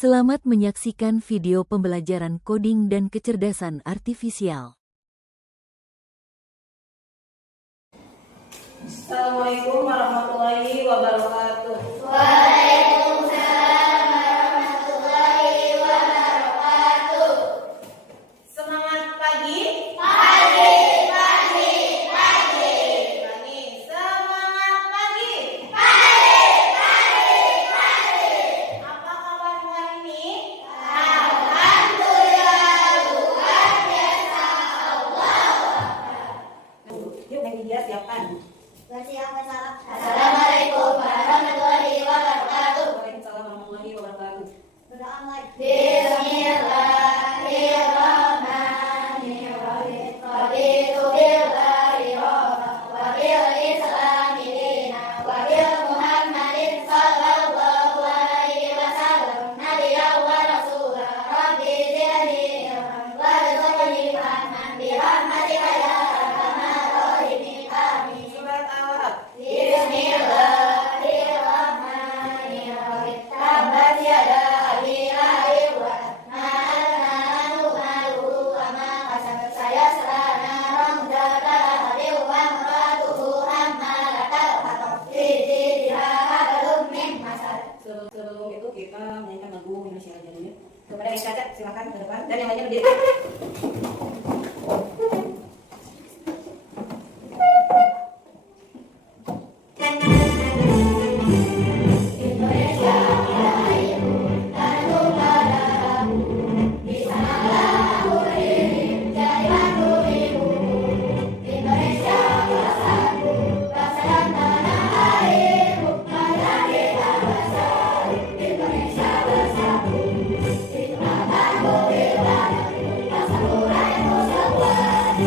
Selamat menyaksikan video pembelajaran coding dan kecerdasan artifisial. Assalamualaikum warahmatullahi wabarakatuh. Waalaikumsalam warahmatullahi wabarakatuh. Semangat pagi. Pagi, pagi, pagi. Pagi. Semangat pagi. Pagi, pagi, pagi. Apa kabarmu hari ini? Alhamdulillah, luar biasa Allah. Yuk Neng Lydia siapkan. Assalamualaikum warahmatullahi wabarakatuh. Waalaikumsalam warahmatullahi wabarakatuh. Bismillahirrahmanirrahim. Raditu billahi rabban wa bil islami dinan wa bil Muhammadin sallallahu alaihi wasallam nabiyyan wa rasulan. Rabbi zidni ilman warzuqni fahman bi rahmatika ya arhamar rahimin. Amin. Surat Al-Alaq. Bismillahirrahmanirrahim. Tabbat yada abi lahabin wa tab. Ma aghnā anhu maluhu wa ma kasab. Sayaslā nāran dzata lahabin wa imra'atuhu hammalatal hatab. Fi jīdiha hablum min masad. Sebelum itu kita menyanyikan lagu Indonesia Raya dulu. Kepada yang cacat silakan ke depan dan yang lainnya berdiri. Indonesia Rayaku, tanahku padaku. Di sanalah aku berdiri, jadilah bumi-Mu. Indonesia bangsaku, bangsa dan tanah airku. Marilah kita bersatu, Indonesia bersatu. Di tengah bangku bila negeri, bangsaku rakyatku sekuat.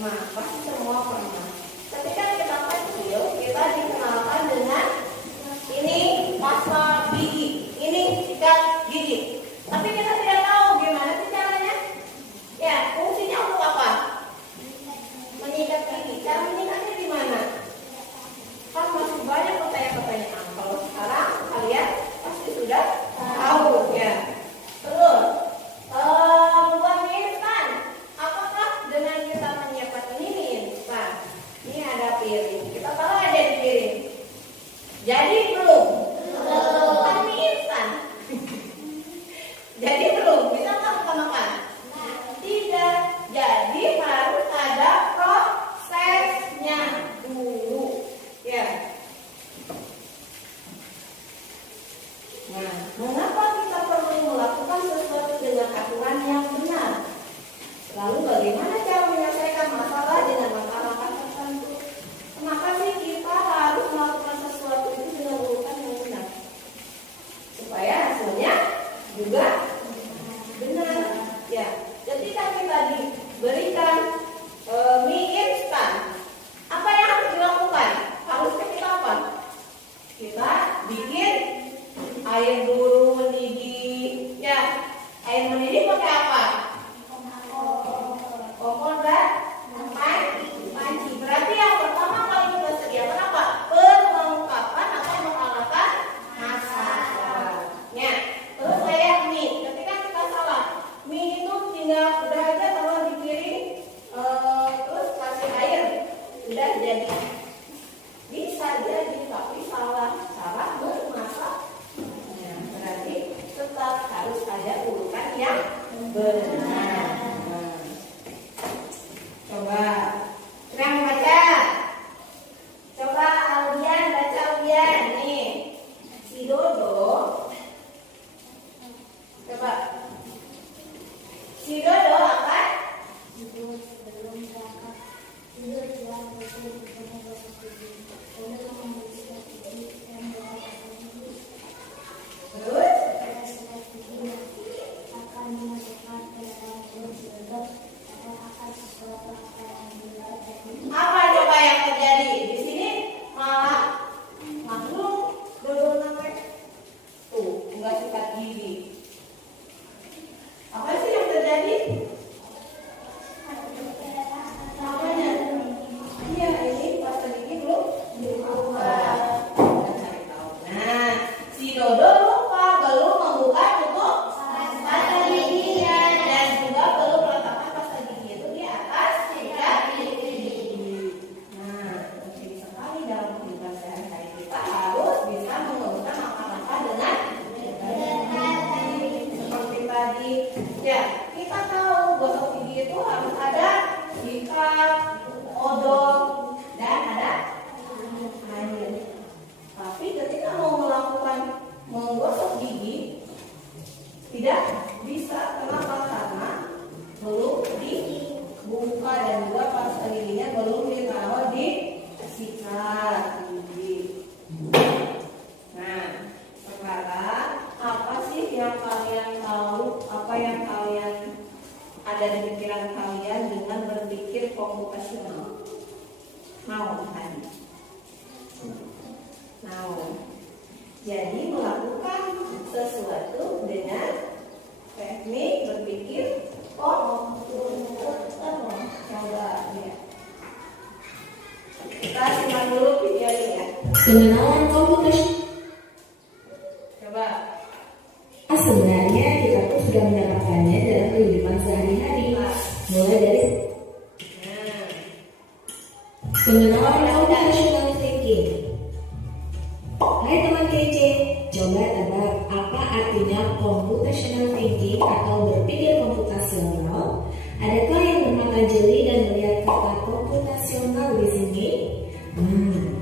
Pernah, pasti semua pernah. Ketika kita kecil, kita dikenalkan dengan ini pasta gigi, ini sikat gigi. Tapi kita tidak tahu gimana sih caranya. Ya, fungsinya untuk apa? Menyikat gigi. Cara menyikatnya di mana? Kan masih banyak pertanyaan-pertanyaan. Kalau sekarang kalian pasti sudah tahu ya. Terus, buat mie instan. Apakah dengan kita menyiapkan ini mie instan? Ini ada piring. Kita taruh aja di piring. Jadi belum? Bukan mie instan. Jadi belum? Bisa nggak kita makan? Tidak. Jadi harus ada prosesnya dulu. Ya. Nah, mengapa kita perlu melakukan sesuatu dengan aturan yang benar? Lalu bagaimana cara menyelesaikan masalah dengan masalah tertentu? Kenapa sih kita harus melakukan sesuatu itu dengan urutan yang benar? Supaya hasilnya juga benar. Ya, ketika kita diberikan mie instan, apa yang harus dilakukan? Harusnya kita apa? Kita bikin air dulu mendidih. Ya, air mendidih pakai apa? Kompor dan panci. Berarti yang pertama kali kita sediakan apa? Perlengkapan atau peralatan masak. Ya, terus kayak mie. Ketika kita salah, mie itu tinggal udah aja taruh di piring, terus kasih air, udah jadi. Bisa jadi, tapi salah cara memasak. Ya, berarti tetap harus ada urutan yang benar. Coba, yang baca. Coba Aldian baca Aldian nih. Si Dodo. Coba. Si Dodo apa? Terus? Apa coba yang terjadi di sini? Malah makhluk Dodo namanya tuh nggak sikat gigi. Apa sih yang terjadi? Namanya? Iya, ini pasta gigi belum dibuka. Cari tahu. Nah, si Dodo lupa belum membuka tutup pasta giginya dan juga belum meletakkan pasta gigi itu di atas sikat gigi. Nah, penting sekali dalam kehidupan sehari-hari kita harus bisa menguruskan langkah-langkah dengan seperti tadi. Ya, kita tahu gosok gigi itu harus ada sikat, odol, dan ada air. Tapi ketika mau melakukan menggosok gigi tidak bisa. Kenapa? Karena belum dibuka dan juga pasta giginya belum ditaruh di sikat gigi. Nah, sekarang apa sih yang kalian tahu? Apa yang kalian ada di pikiran kalian dengan berpikir komputasional? Mau tadi? Mau. Jadi melakukan sesuatu dengan teknik berpikir komputasional. Coba ya. Kita simak dulu videonya ya. Pengenalan komputasi. Coba. Sebenarnya kita pun sudah mendapatkannya dalam kehidupan sehari-hari. Mulai dari pengenalan computational thinking. Hai teman kece, coba tebak apa artinya computational thinking atau berpikir komputasional? Adakah yang bermata jeli dan melihat kata komputasional di sini?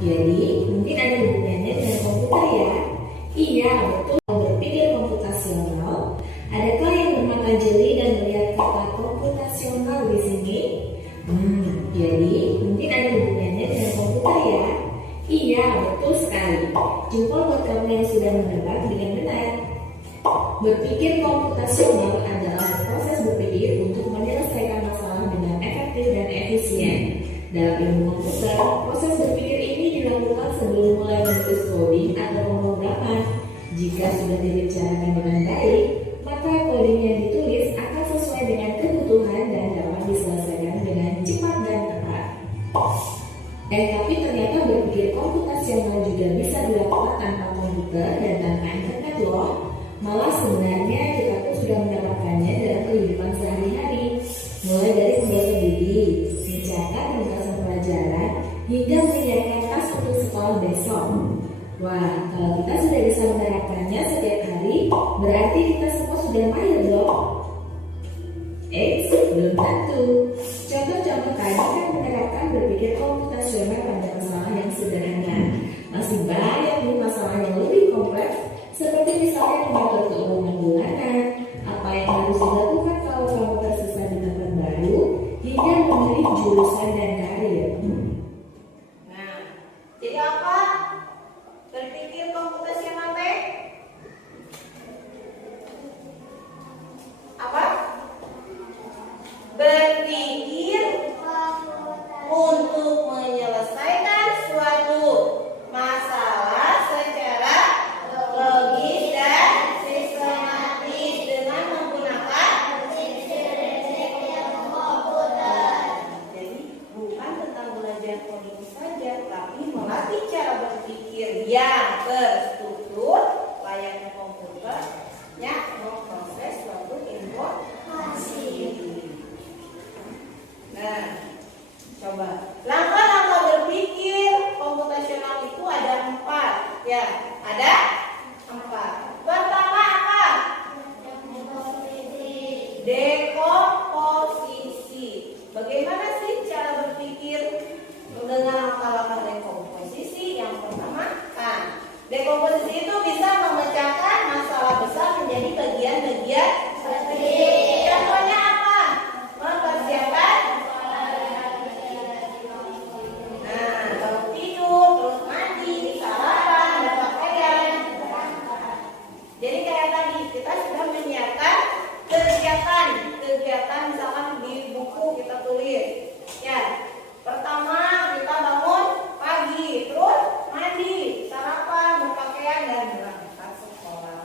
Jadi mungkin ada hubungannya dengan komputer ya? Iya, betul. Berpikir komputasional. Adakah yang bermata jeli dan melihat kata komputasional di sini? Jadi mungkin ada hubungannya dengan komputer ya? Iya, betul sekali. Jempol buat kamu yang sudah menebak dengan benar. Berpikir komputasional adalah proses berpikir untuk menyelesaikan masalah dengan efektif dan efisien. Dalam ilmu komputer, proses berpikir ini dilakukan sebelum mulai menulis coding atau pemrograman. Jika sudah direncanakan dengan baik, maka coding yang ditulis akan sesuai dengan kebutuhan dan dapat diselesaikan dengan cepat dan tepat. Tapi ternyata berpikir komputasional juga bisa dilakukan tanpa komputer dan tanpa internet loh. Malah sebenarnya kita pun sudah mendapatkannya dalam kehidupan sehari-hari. Mulai dari membaca buku, mencatat ringkasan pelajaran, hingga menyiapkan tas untuk sekolah besok. Wah, kalau kita sudah bisa menerapkannya setiap hari, berarti kita semua sudah mahir dong. Belum tentu. Contoh-contoh tadi kan menerapkan berpikir komputasional pada masalah yang sederhana. Masih banyak nih masalah yang lebih kompleks, seperti misalnya mengatur keuangan bulanan, apa yang harus dilakukan kalau kamu tersesat di tempat baru, hingga memilih jurusan dan karir. Nah, jadi apa? Berpikir komputasional teh? Apa? Berpikir untuk menyelesaikan suatu masalah secara logis dan sistematis dengan menggunakan komputer. Jadi bukan tentang belajar coding saja, tapi melatih cara berpikir yang terstruktur layaknya komputer yang memproses suatu informasi. Nah, coba langkah-langkah berpikir komputasional itu ada 4, ya, ada 4. Pertama apa? Dekomposisi. Bagaimana sih cara berpikir dengan langkah-langkah dekomposisi? Yang pertama, dekomposisi itu bisa memecahkan masalah besar menjadi bagian-bagian kecil. Contohnya apa? Mempersiapkan tidur, terus mandi, sarapan, berpakaian. Jadi kayak tadi kita sudah menyiapkan kegiatan misalkan di buku kita tulis. Ya, pertama kita bangun pagi, terus mandi, sarapan, berpakaian dan berangkat sekolah.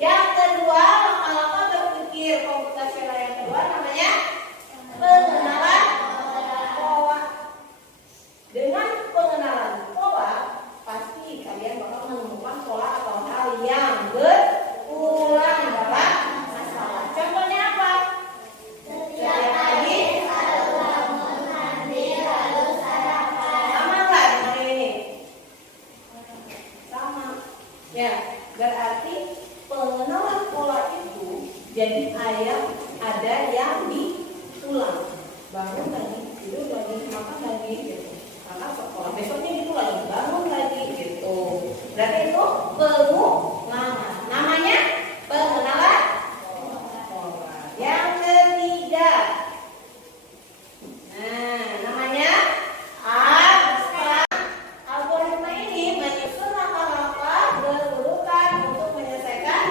Yang kedua, langkah-langkah berpikir komputasional yang kedua namanya pengenalan pola. Dengan pengenalan pola, pasti kalian bakal menemukan pola atau hal yang berulang dalam masalah. Contohnya apa? Setiap pagi bangun mandi lalu sarapan. Sama nggak dengan ini? Sama. Ya, berarti pengenalan pola itu jadi ada yang diulang. Bangun lagi, tidur lagi, makan lagi, gitu. Karena sekolah besoknya itu lagi bangun lagi gitu. Berarti itu pengulangan. Namanya pengenalan pola. Yang ketiga, namanya abstrak. Algoritma ini menyusun langkah-langkah berurutan untuk menyelesaikan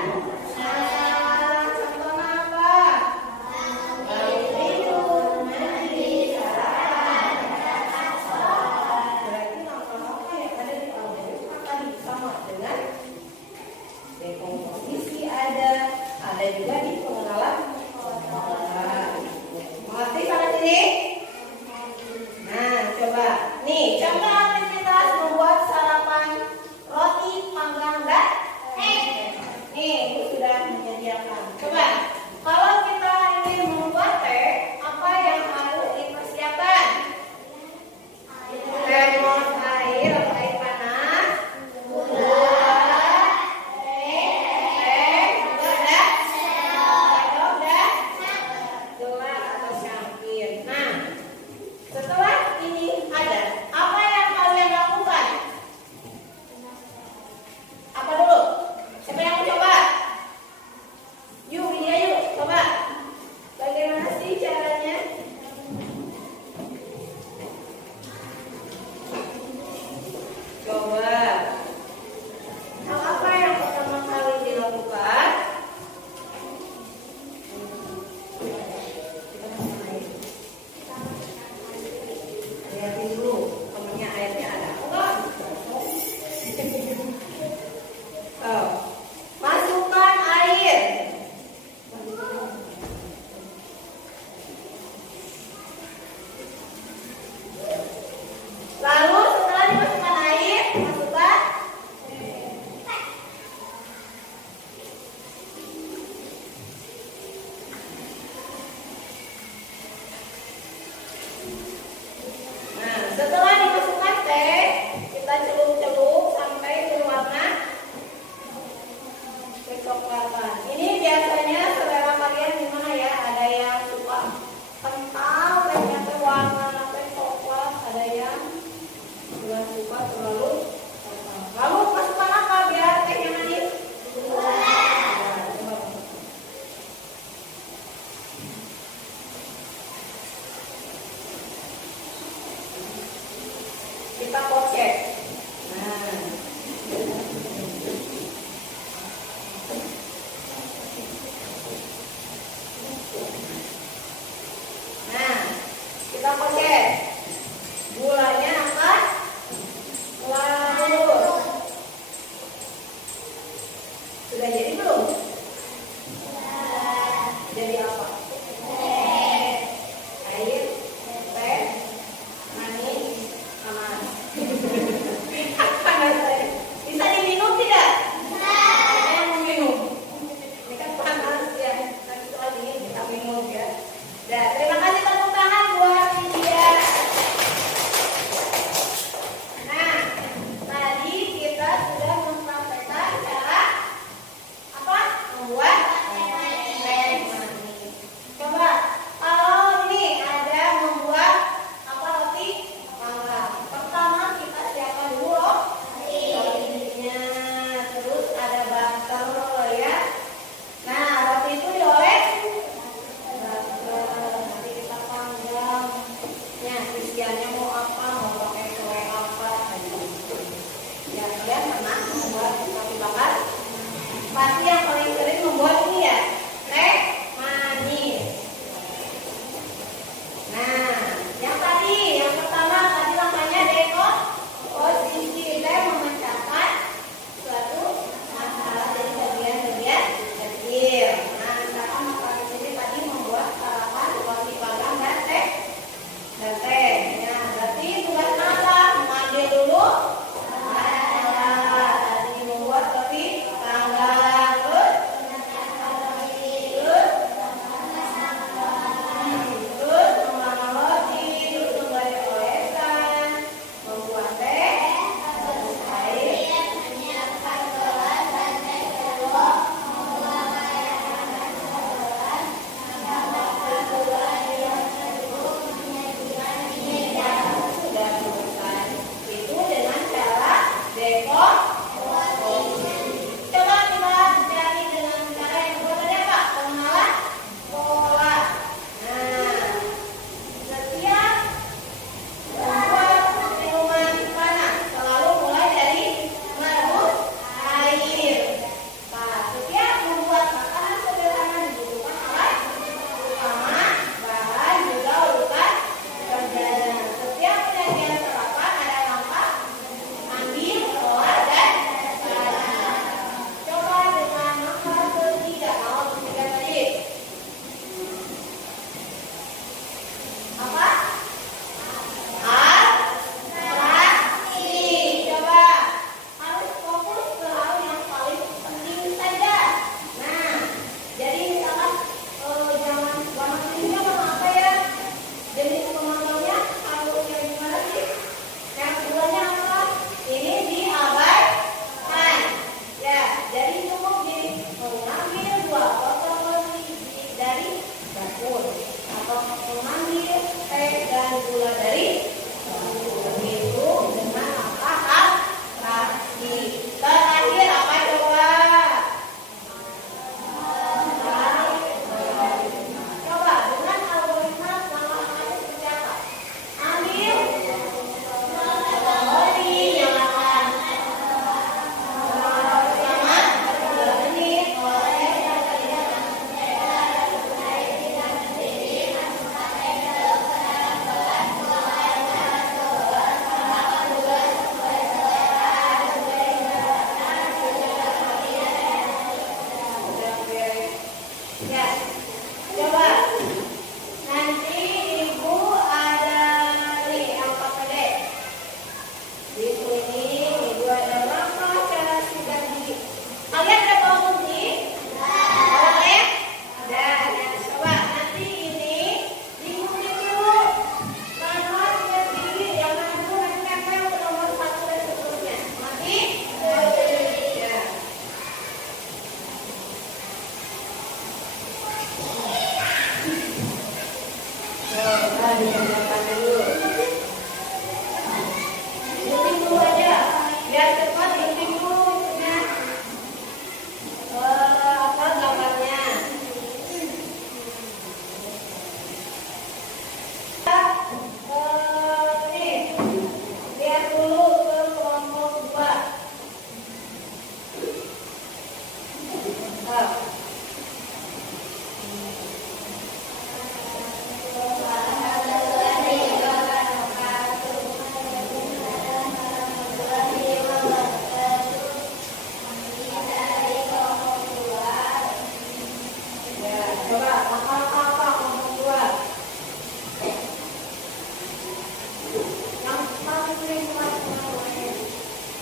masalah. Contohnya apa? Tidur, mandi, sarapan. Berarti langkah-langkah yang ada di algoritma tadi sama dengan setelah dimasukkan teh, kita celup-celup sampai berwarna kecoklatan. Ini biasanya selera kalian gimana ya? Ada yang suka kental, ternyata warna coklat, ada yang nggak suka terlalu kental. Lalu masukkan apa biar tehnya manis? Kita kocek. Nah, kita kocek. Gulanya akan larut. Sudah jadi belum? Jadi apa? Air, teh, manis, panas. Panas teh. Bisa diminum tidak? Saya mau minum. Ini kan panas ya. Nanti soal dingin kita minum ya. Nah, terima kasih tepuk tangan buat Lydia. Nah, tadi kita sudah mempraktekkan cara apa? Membuat teh manis. Coba kalau ini ada membuat apa roti panggang. Pertama kita siapkan dulu rotinya, terus ada butter ya. Nah, roti itu dioles butter, nanti kita panggang. Ya, isiannya mau apa? Mau pakai kue apa? Ya, kalian pernah membuat roti bakar? Pasti yang paling sering membuat ini ya, teh manis. Nah, yang pertama tadi langkahnya posisi teh memecahkan suatu masalah dari bagian-bagian kecil. Nah, misalkan masalah di sini tadi membuat sarapan roti panggang dan teh. Ya,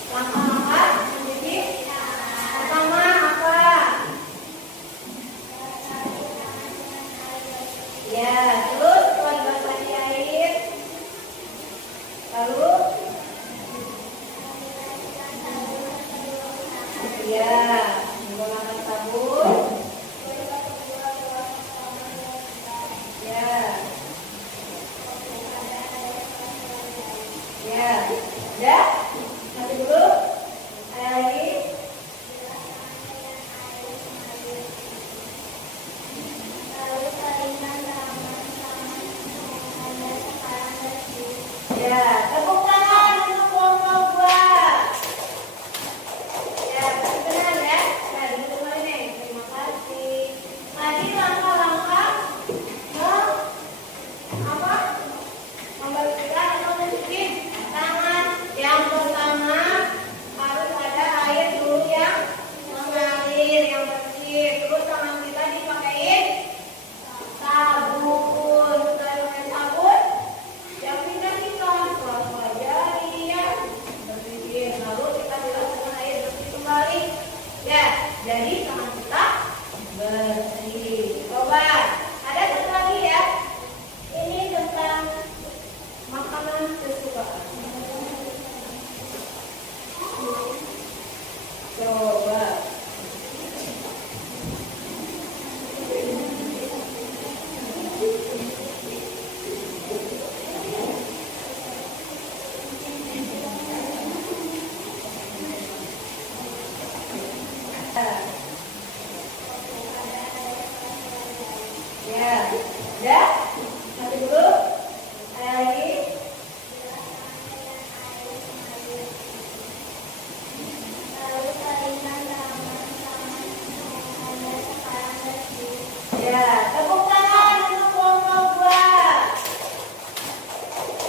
Langkah-langkah mencuci pertama apa? Ya, terus buat basahi air. Lalu ya, menggunakan sabun. Ya. Ya. Ya. Mati dulu. Saya lagi. Ya, tepuk tangan untuk kelompok 2. Ya, benar ya. Nah, duduk kembali nih. Terima kasih. Tadi langkah-langkah apa? Membersihkan atau mencuci tangan. Yang pertama harus ada air dulu yang mengalir, yang bersih. Terus tangan kita dipakein sabun. Setelah pakai sabun, yang kita keluar jari ya, bersihin. Lalu kita bilas dengan air bersih kembali. Ya, jadi tangan kita bersih. Coba, ada satu lagi ya. Ini tentang makanan kesukaan. Coba. Ya, ya, mati dulu. Saya lagi. Ya, tepuk tangan untuk kelompok 2.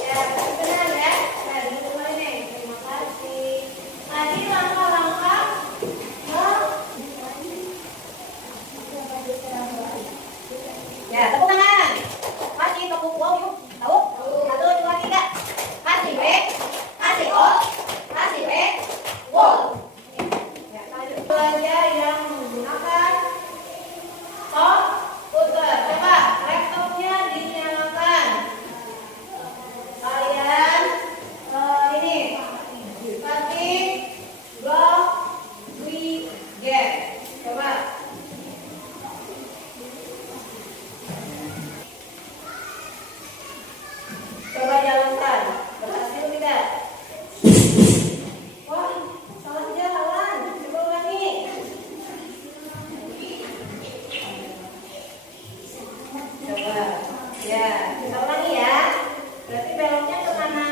Ya, benar ya. Nah, duduk kembali nih. Terima kasih. Tadi langkah-langkah ya, tepuk tangan. Kasih tepuk wow yuk. Tahu? 1, 2, 3. Kasih B, kasih O, kasih B, wow. Ya, lanjut. Belajar yang menggunakan komputer. Coba laptopnya dinyalakan. Kalian ini ketik go we get. Coba. Coba jalankan. Berhasil tidak? Wah, salah jalan. Coba lagi. Coba. Ya, kita ulangi ya. Berarti beloknya ke mana?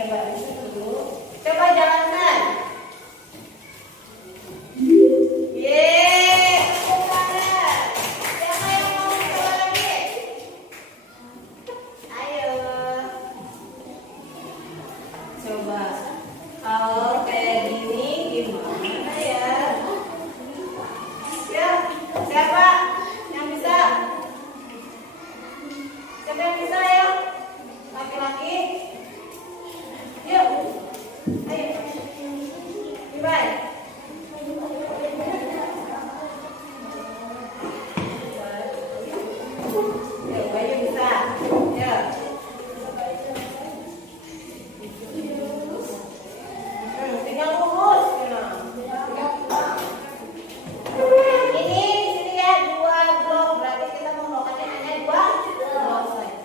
Coba dulu. Coba jalankan. Yeay, tepuk tangan. Siapa yang mau coba lagi? Ayo. Coba. Kalau kayak gini gimana ya? Ya, siapa yang bisa? Siapa yang bisa ya? Laki-laki. Yuk, ayo, gimana? Yuk, Bayu bisa. Yuk. Tinggal lurus, ini di sini ya 2 blok, berarti kita membawanya hanya 2 blok saja.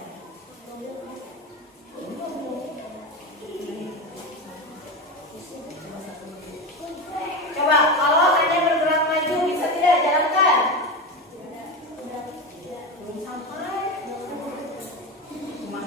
Coba kalau hanya bergerak maju bisa tidak jalankan? Belum sampai. Cuma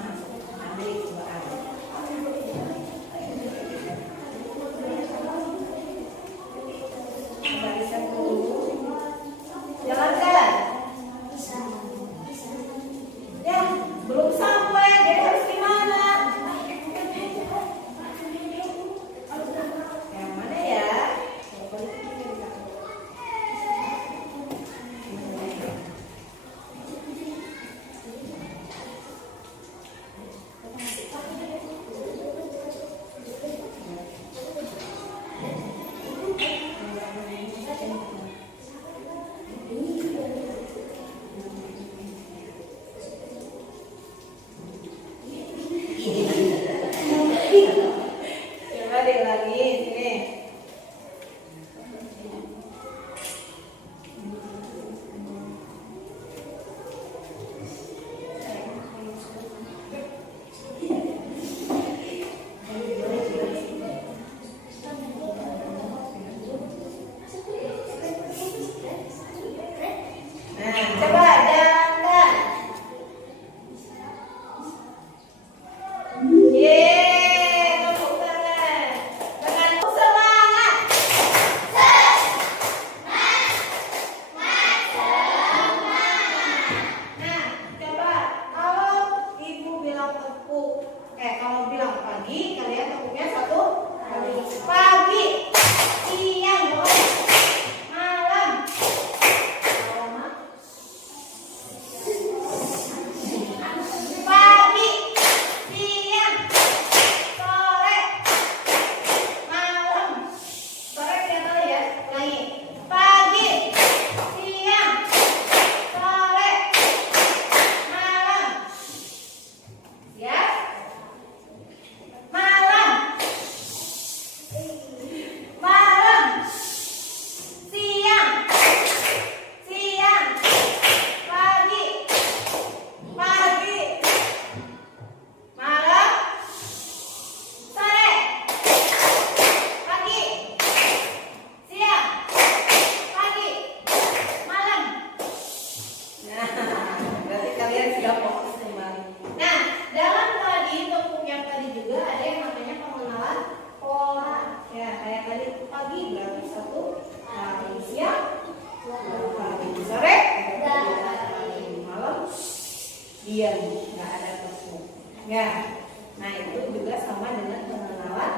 diam, nggak ada tepuk. Ya, nah itu juga sama dengan pengenalan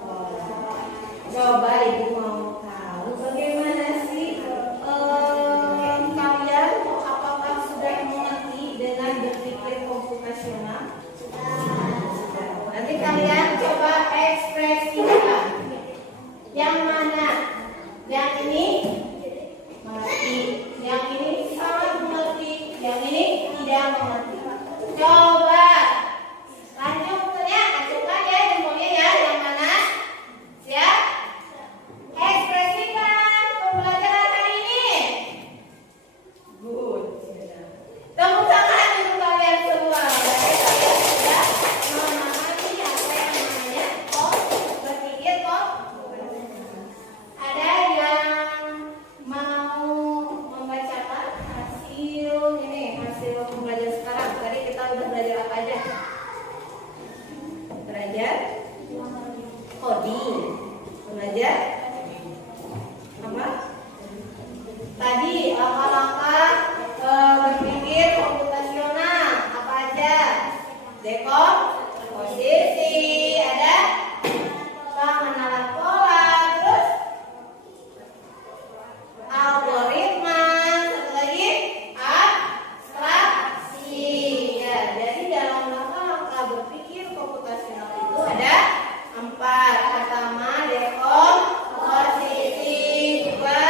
orang. Coba ibu mau tahu bagaimana sih kalian apakah sudah mengerti dengan berpikir komputasional? Nanti kalian coba ekspresikan. Yang mana? Yang ini mengerti, yang ini sangat mengerti, yang ini tidak mengerti. Coba lanjut ya, acukan ya jempolnya ya. Yang mana? Siap? Ekspresikan pembelajaran hari ini. Good. Tepuk tangan untuk kalian semua. Kalian sudah memahami apa yang namanya berpikir kok. Ada yang mau membacakan hasil ini, hasil pembelajaran sekarang. Tadi kita udah belajar apa aja? Belajar coding. Belajar apa? Tadi langkah-langkah berpikir komputasional apa aja? Dekomposisi, ada pengenalan pola, terus algoritma, satu lagi abstraksi. Ya, jadi dalam langkah-langkah berpikir komputasional itu ada 4. Pertama, dekomposisi, kedua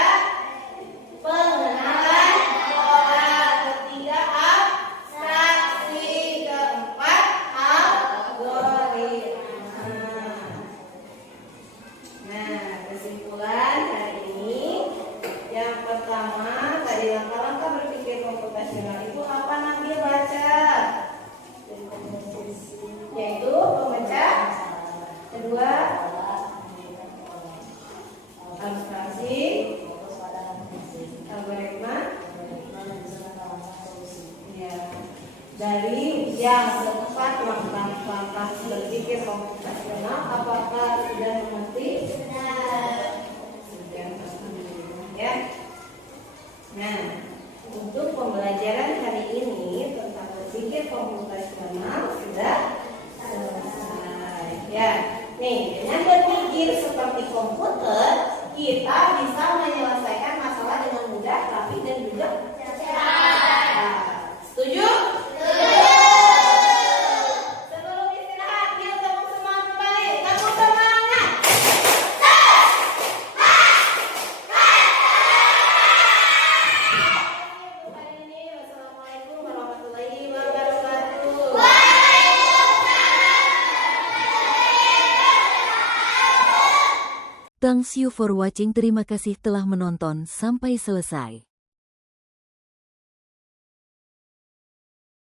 pengenalan pola, ketiga abstraksi, keempat algoritma. Nah, kesimpulan hari ini yang pertama tadi langkah-langkah berpikir komputasional itu apa Nabil baca? Yaitu pemecah, kedua abstraksi, algoritma. Ya, dari yang keempat langkah-langkah berpikir komputasional apakah sudah mengerti? Sudah, ya. Nah, untuk pembelajaran hari ini tentang berpikir komputasional sudah selesai. Ya, nih dengan berpikir seperti komputer kita bisa menyelesaikan masalah dengan mudah, rapi dan juga cepat. Setuju? Sebelum istirahat, yuk tepuk semangat kembali. Tepuk semangat. Hari ini, wassalamualaikum warahmatullahi wabarakatuh. Thanks you for watching. Terima kasih telah menonton sampai selesai.